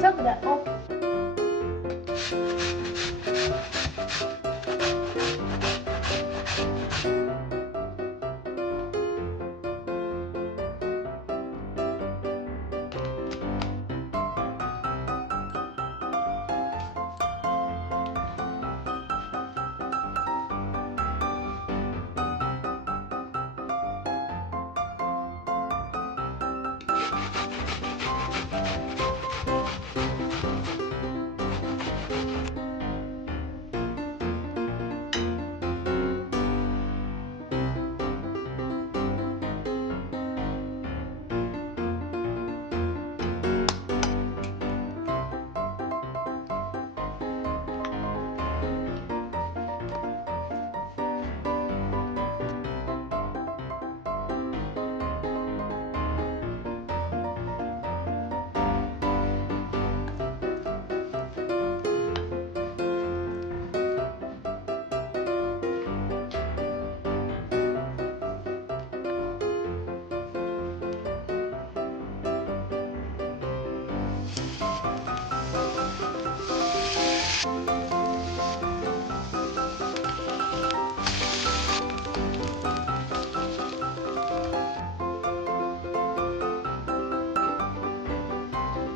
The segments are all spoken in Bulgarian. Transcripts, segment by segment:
saboda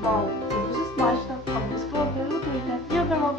Вау, це дуже смачно, а ви спробуйте. Я прямо